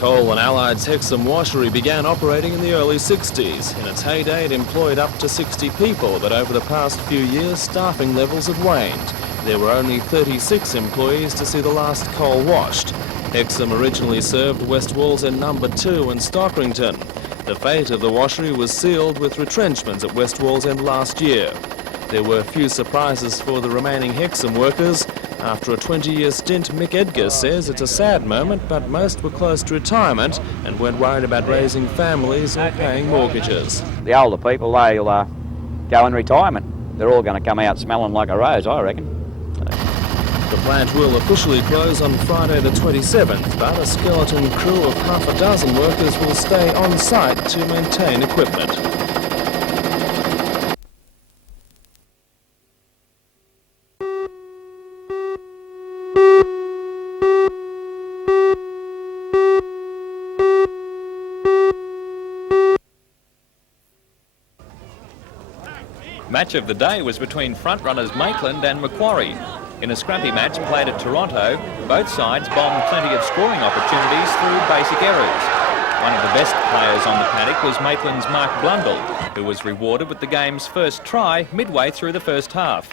Coal and Allied's Hexham washery began operating in the early 60s. In its heyday, it employed up to 60 people, but over the past few years, staffing levels had waned. There were only 36 employees to see the last coal washed. Hexham originally served West Wallsend No. 2 and Stockrington. The fate of the washery was sealed with retrenchments at West Wallsend last year. There were few surprises for the remaining Hexham workers. After a 20-year stint, Mick Edgar says it's a sad moment, but most were close to retirement and weren't worried about raising families or paying mortgages. The older people, they'll go in retirement. They're all going to come out smelling like a rose, I reckon. The plant will officially close on Friday the 27th, but a skeleton crew of half a dozen workers will stay on site to maintain equipment. Match of the day was between front-runners Maitland and Macquarie. In a scrappy match played at Toronto, both sides bombed plenty of scoring opportunities through basic errors. One of the best players on the paddock was Maitland's Mark Blundell, who was rewarded with the game's first try midway through the first half.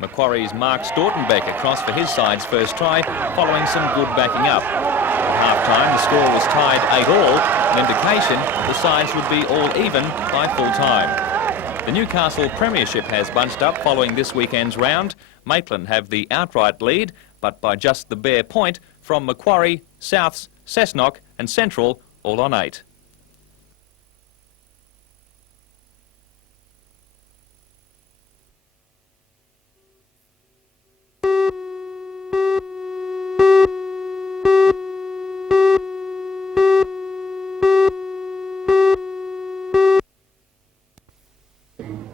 Macquarie's Mark Stortenbeck across for his side's first try, following some good backing up. At half-time, the score was tied 8-all, an indication the sides would be all even by full-time. The Newcastle Premiership has bunched up following this weekend's round. Maitland have the outright lead, but by just the bare point from Macquarie, Souths, Cessnock and Central, all on 8.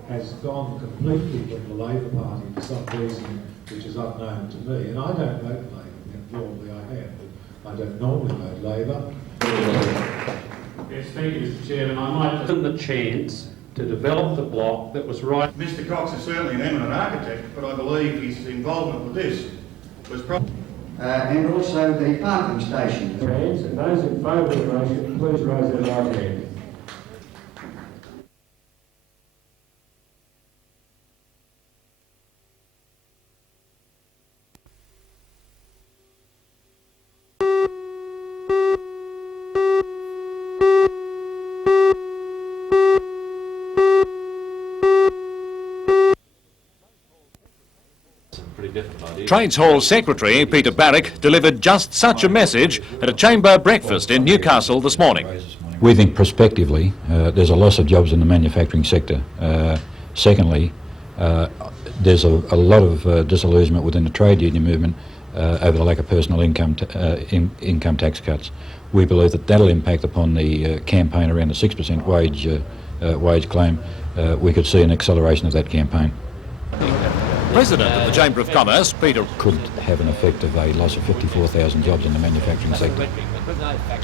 Has gone completely from the Labor Party for some reason which is unknown to me, and I don't vote Labor. Probably I have, but I don't normally vote Labor. Yes, thank you, Mr. Chairman. I might give them the chance to develop the block that was right. Mr. Cox is certainly an eminent architect, but I believe his involvement with this was probably... and also the parking station. Hands, and those in favour of the motion, please raise their right hand. Trades Hall Secretary Peter Barrick delivered just such a message at a chamber breakfast in Newcastle this morning. We think prospectively there's a loss of jobs in the manufacturing sector. Secondly, there's a lot of disillusionment within the trade union movement over the lack of personal income tax cuts. We believe that that'll impact upon the campaign around the 6% wage claim. We could see an acceleration of that campaign. President of the Chamber of Commerce, Peter... Could have an effect of a loss of 54,000 jobs in the manufacturing sector.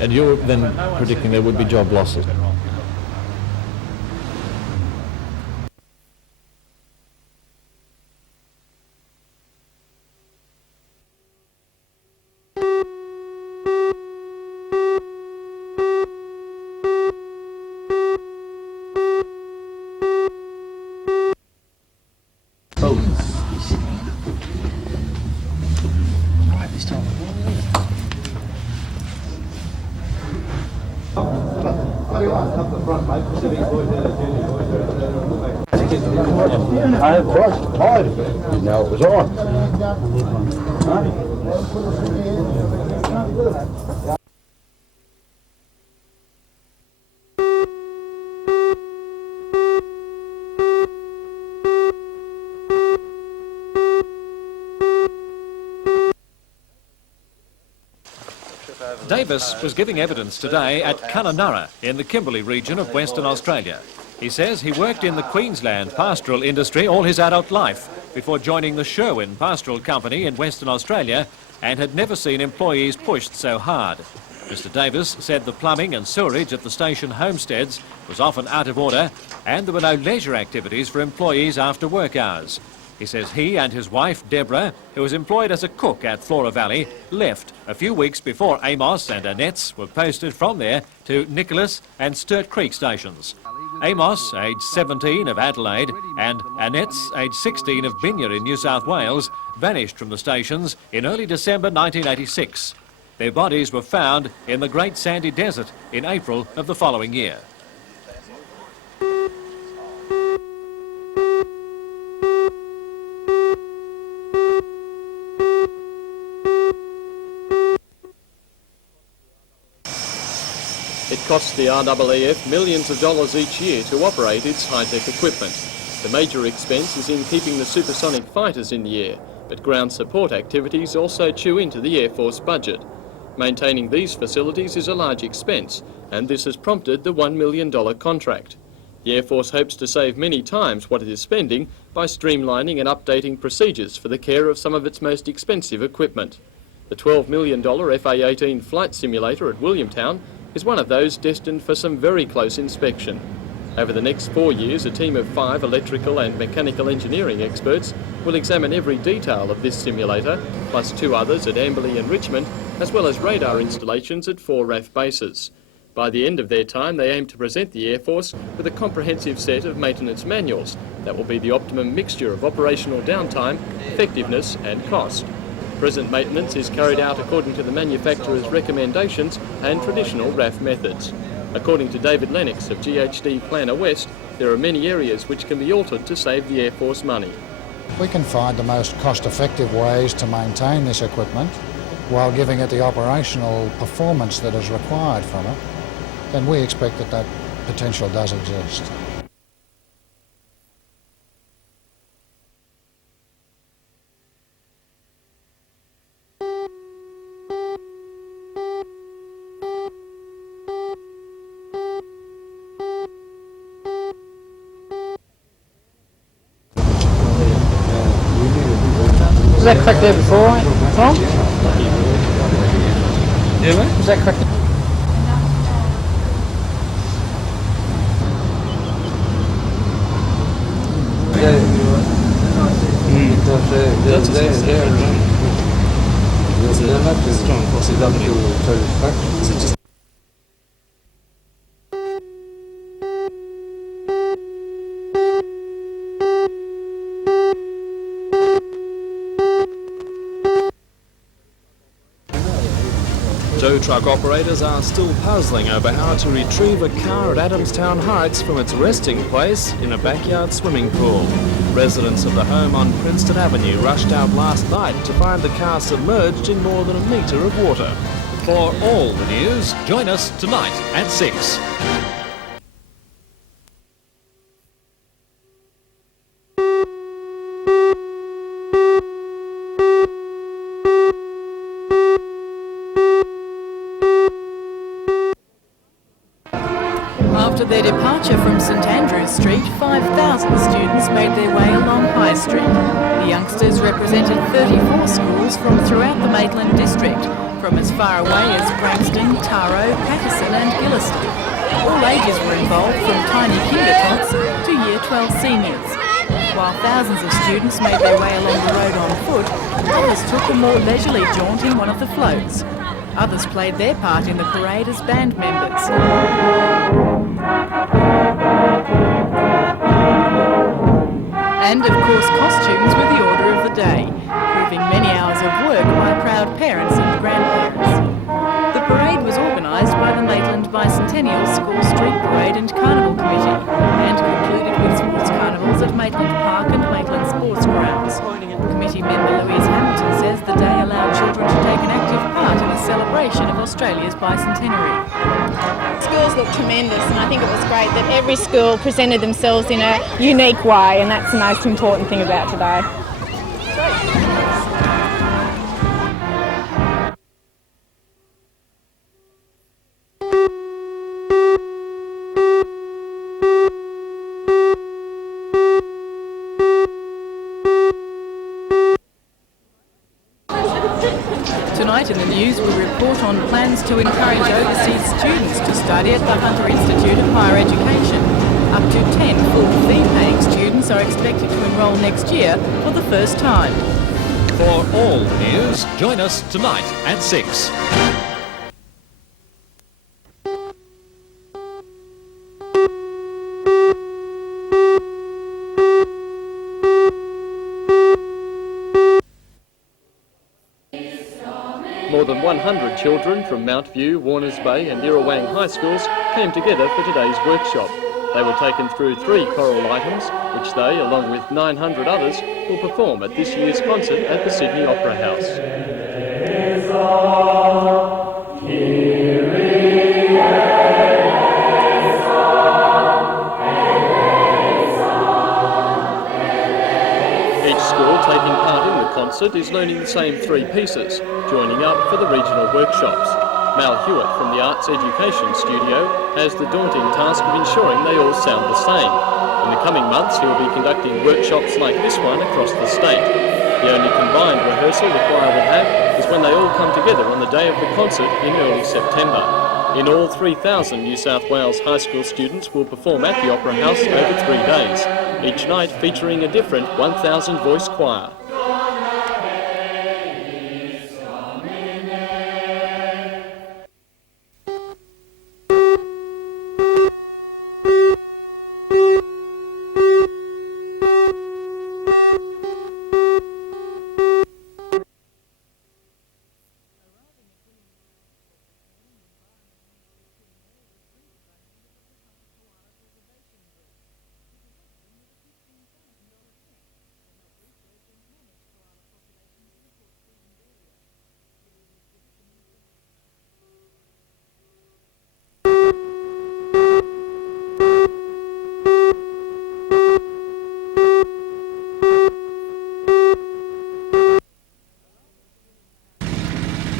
And you're then predicting there would be job losses? I have crossed hard of it. Didn't know it was on. Davis was giving evidence today at Kununurra in the Kimberley region of Western Australia. He says he worked in the Queensland pastoral industry all his adult life before joining the Sherwin Pastoral Company in Western Australia and had never seen employees pushed so hard. Mr Davis said the plumbing and sewerage at the station homesteads was often out of order and there were no leisure activities for employees after work hours. He says he and his wife, Deborah, who was employed as a cook at Flora Valley, left a few weeks before Amos and Annette's were posted from there to Nicholas and Sturt Creek stations. Amos, aged 17 of Adelaide, and Annette's, aged 16 of Binya in New South Wales, vanished from the stations in early December 1986. Their bodies were found in the Great Sandy Desert in April of the following year. It costs the RAAF millions of dollars each year to operate its high-tech equipment. The major expense is in keeping the supersonic fighters in the air, but ground support activities also chew into the Air Force budget. Maintaining these facilities is a large expense, and this has prompted the $1 million contract. The Air Force hopes to save many times what it is spending by streamlining and updating procedures for the care of some of its most expensive equipment. The $12 million FA-18 flight simulator at Williamtown is one of those destined for some very close inspection. Over the next 4 years, a team of 5 electrical and mechanical engineering experts will examine every detail of this simulator, plus 2 others at Amberley and Richmond, as well as radar installations at 4 RAF bases. By the end of their time, they aim to present the Air Force with a comprehensive set of maintenance manuals that will be the optimum mixture of operational downtime, effectiveness and cost. Present maintenance is carried out according to the manufacturer's recommendations and traditional RAF methods. According to David Lennox of GHD Planner West, there are many areas which can be altered to save the Air Force money. We can find the most cost-effective ways to maintain this equipment while giving it the operational performance that is required from it, then we expect that that potential does exist. Was that cracked there before, Tom? Yeah, mate. Was that cracked? That's a strong possibility. Tow truck operators are still puzzling over how to retrieve a car at Adamstown Heights from its resting place in a backyard swimming pool. Residents of the home on Princeton Avenue rushed out last night to find the car submerged in more than a metre of water. For all the news, join us tonight at 6. After their departure from St Andrews Street, 5,000 students made their way along High Street. The youngsters represented 34 schools from throughout the Maitland district, from as far away as Frankston, Taro, Patterson and Gilliston. All ages were involved, from tiny kindertots to Year 12 seniors. While thousands of students made their way along the road on foot, others took a more leisurely jaunt in one of the floats. Others played their part in the parade as band members. And of course, costumes were the order of the day, proving many hours of work by proud parents and grandparents. The parade was organised by the Maitland Bicentennial School Street Parade and Carnival Committee, and concluded with sports carnivals at Maitland Park and Maitland Sports Grounds. Committee member Louise Hamilton says the day allowed children to take an active part in the celebration of Australia's bicentenary. Schools look tremendous, and I think it was great that every school presented themselves in a unique way, and that's the most important thing about today. Tonight in the news, we report on plans to encourage overseas students to study at the Hunter Institute of Higher Education. Up to 10 full fee-paying students students are expected to enrol next year for the first time. For all news, join us tonight at 6. More than 100 children from Mount View, Warners Bay and Irrawang High Schools came together for today's workshop. They were taken through 3 choral items, which they, along with 900 others, will perform at this year's concert at the Sydney Opera House. Each school taking part in the concert is learning the same 3 pieces, joining up for the regional workshops. Mal Hewitt from the Arts Education Studio has the daunting task of ensuring they all sound the same. In the coming months, he will be conducting workshops like this one across the state. The only combined rehearsal the choir will have is when they all come together on the day of the concert in early September. In all, 3,000 New South Wales high school students will perform at the Opera House over 3 days, each night featuring a different 1,000-voice choir.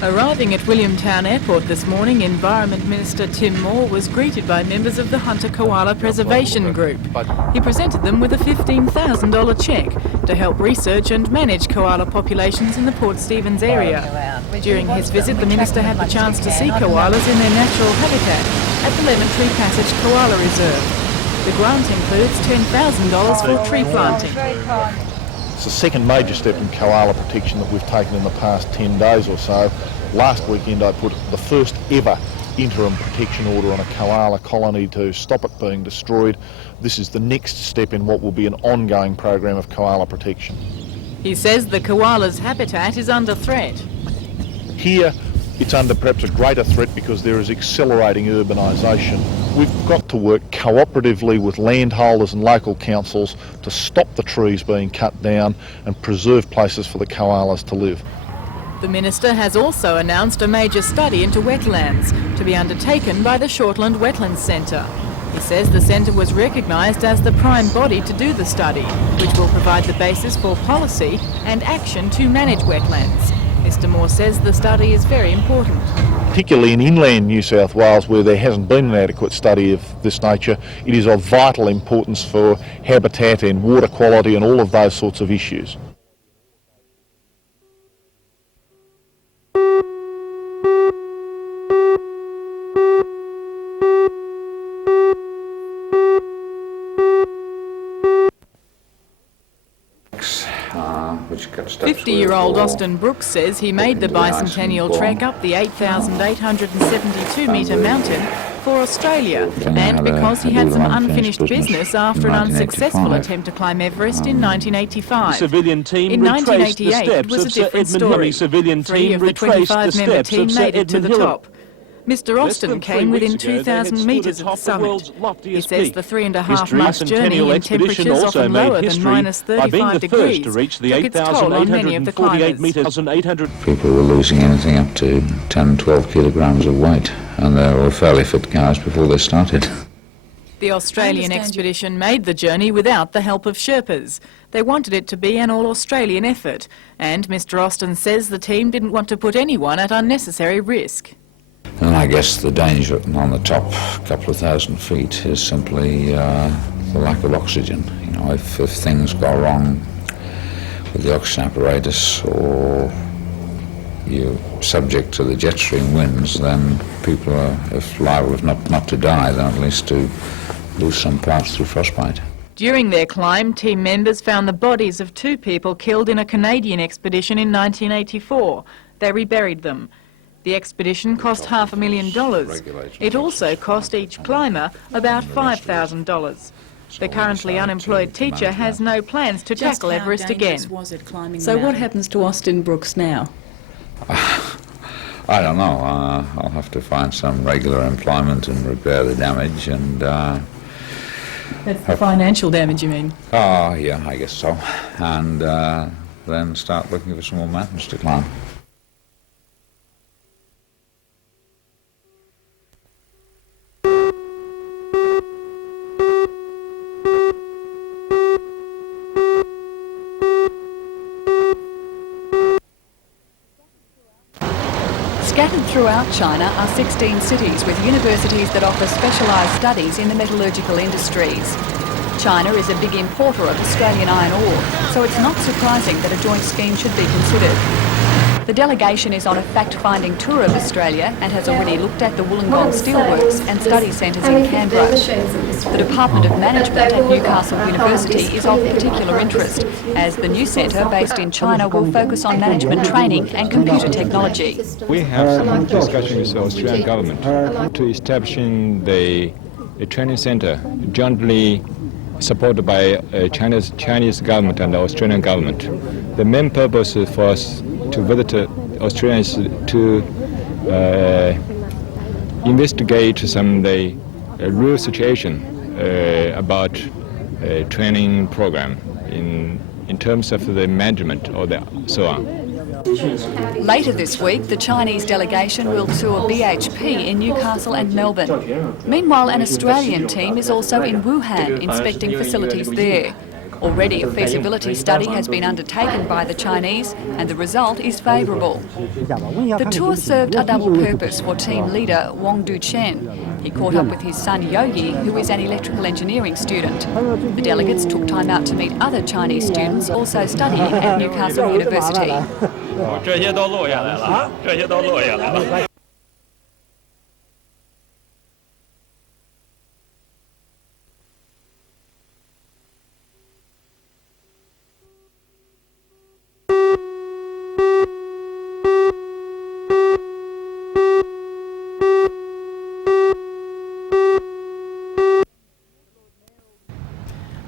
Arriving at Williamtown Airport this morning, Environment Minister Tim Moore was greeted by members of the Hunter Koala Preservation Group. He presented them with a $15,000 cheque to help research and manage koala populations in the Port Stephens area. During his visit, the Minister had the chance to see koalas in their natural habitat at the Lemon Tree Passage Koala Reserve. The grant includes $10,000 for tree planting. It's the second major step in koala protection that we've taken in the past 10 days or so. Last weekend I put the first ever interim protection order on a koala colony to stop it being destroyed. This is the next step in what will be an ongoing program of koala protection. He says the koala's habitat is under threat. Here it's under perhaps a greater threat because there is accelerating urbanisation. We've got to work cooperatively with landholders and local councils to stop the trees being cut down and preserve places for the koalas to live. The Minister has also announced a major study into wetlands to be undertaken by the Shortland Wetlands Centre. He says the centre was recognised as the prime body to do the study, which will provide the basis for policy and action to manage wetlands. Mr Moore says the study is very important. Particularly in inland New South Wales, where there hasn't been an adequate study of this nature, it is of vital importance for habitat and water quality and all of those sorts of issues. which 50-year-old Austin Brooks says he made the bicentennial trek up the 8,872-metre mountain for Australia, and because he had some unfinished business after an unsuccessful attempt to climb Everest in 1985. Civilian team in 1988, it was a different story. Civilian 3 of the 25-member team made it to the top. Mr Austin came within 2,000 metres of the summit. He says the 3.5-month journey in temperatures often lower than minus 35 degrees took its toll on many of the climbers. People were losing anything up to 10, 12 kilograms of weight, and they were fairly fit guys before they started. The Australian expedition made the journey without the help of Sherpas. They wanted it to be an all-Australian effort, and Mr Austin says the team didn't want to put anyone at unnecessary risk. And I guess the danger on the top couple of thousand feet is simply the lack of oxygen. You know, if things go wrong with the oxygen apparatus, or you're subject to the jet stream winds, then people are, if liable if not to die, then at least to lose some parts through frostbite. During their climb, team members found the bodies of 2 people killed in a Canadian expedition in 1984. They reburied them. The expedition cost $500,000. It also cost each climber about $5,000. The currently unemployed teacher has no plans to tackle Everest again. So what happens to Austin Brooks now? I don't know. I'll have to find some regular employment and repair the damage and... That's the financial damage, you mean? Oh, yeah, I guess so. And then start looking for some more mountains to climb. Scattered throughout China are 16 cities with universities that offer specialised studies in the metallurgical industries. China is a big importer of Australian iron ore, so it's not surprising that a joint scheme should be considered. The delegation is on a fact-finding tour of Australia and has already looked at the Wollongong Steelworks and study centres in Canberra. The Department of Management at Newcastle University is of particular interest, as the new centre based in China will focus on management training and computer technology. We have some discussion with the Australian government to establishing the training centre jointly supported by Chinese government and the Australian government. The main purpose is for us to visit Australians to investigate some the real situation about training program in terms of the management or so on. Later this week, the Chinese delegation will tour BHP in Newcastle and Melbourne. Meanwhile, an Australian team is also in Wuhan inspecting facilities there. Already a feasibility study has been undertaken by the Chinese and the result is favourable. The tour served a double purpose for team leader Wang Duchen. He caught up with his son Yoyi, who is an electrical engineering student. The delegates took time out to meet other Chinese students also studying at Newcastle University.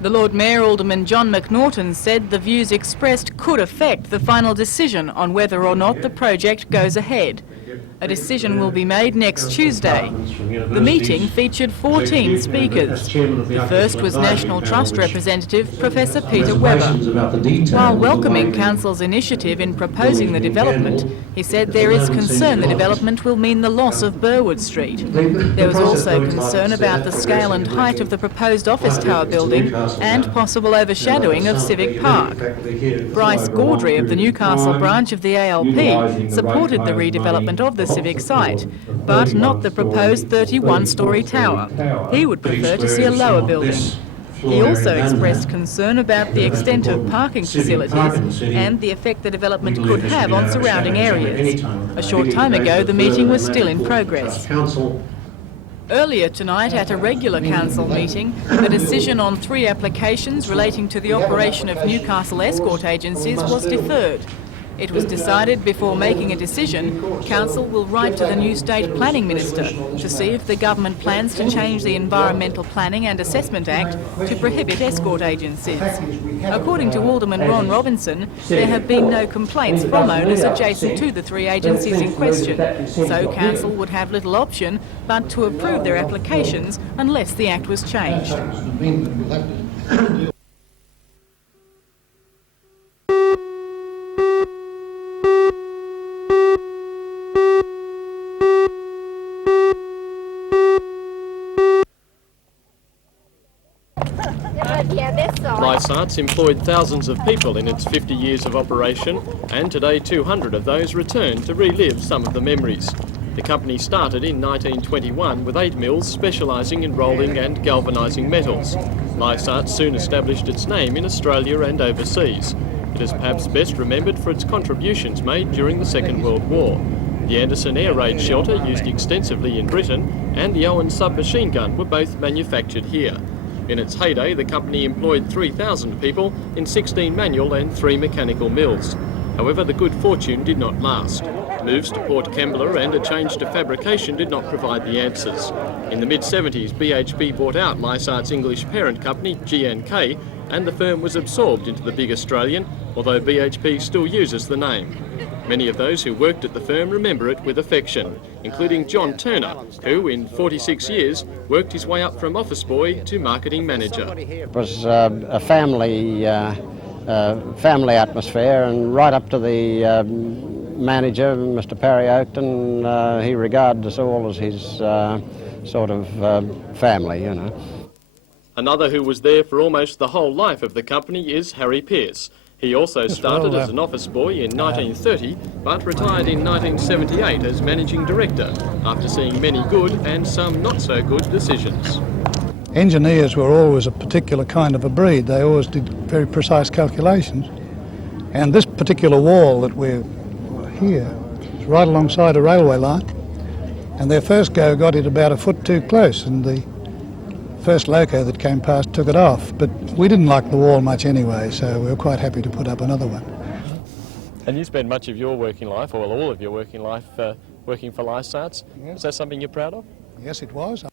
The Lord Mayor, Alderman John McNaughton, said the views expressed could affect the final decision on whether or not the project goes ahead. A decision will be made next Tuesday. The meeting featured 14 speakers. The first was National Trust representative Professor Peter Webber. While welcoming Council's initiative in proposing the development, he said there is concern the development will mean the loss of Burwood Street. There was also concern about the scale and height of the proposed office tower building and possible overshadowing of Civic Park. Bryce Gaudry of the Newcastle branch of the ALP supported the redevelopment of the civic site, but not the proposed 31-storey tower. He would prefer to see a lower building. He also expressed concern about the extent of parking facilities and the effect the development could have on surrounding areas. A short time ago, the meeting was still in progress. Earlier tonight, at a regular council meeting, the decision on 3 applications relating to the operation of Newcastle escort agencies was deferred. It was decided before making a decision, Council will write to the new State Planning Minister to see if the government plans to change the Environmental Planning and Assessment Act to prohibit escort agencies. According to Alderman Ron Robinson, there have been no complaints from owners adjacent to the 3 agencies in question, so Council would have little option but to approve their applications unless the Act was changed. LifeSarts employed thousands of people in its 50 years of operation, and today 200 of those return to relive some of the memories. The company started in 1921 with 8 mills specialising in rolling and galvanising metals. LifeSarts soon established its name in Australia and overseas. It is perhaps best remembered for its contributions made during the Second World War. The Anderson air raid shelter, used extensively in Britain, and the Owen submachine gun were both manufactured here. In its heyday, the company employed 3,000 people in 16 manual and 3 mechanical mills. However, the good fortune did not last. Moves to Port Kembla and a change to fabrication did not provide the answers. In the mid-70s, BHP bought out Lysart's English parent company, GNK, and the firm was absorbed into the big Australian, although BHP still uses the name. Many of those who worked at the firm remember it with affection, including John Turner, who in 46 years worked his way up from office boy to marketing manager. It was a family atmosphere, and right up to the manager, Mr. Parry Oakton, he regarded us all as his sort of family, you know. Another who was there for almost the whole life of the company is Harry Pearce. He also started as an office boy in 1930, but retired in 1978 as managing director, after seeing many good and some not so good decisions. Engineers were always a particular kind of a breed. They always did very precise calculations. And this particular wall that we're here is right alongside a railway line. And their first go got it about a foot too close, and the first loco that came past took it off. But we didn't like the wall much anyway, so we were quite happy to put up another one. And you spent much of your working life, or all of your working life, working for Lysart's. Yes. Is that something you're proud of? Yes, it was.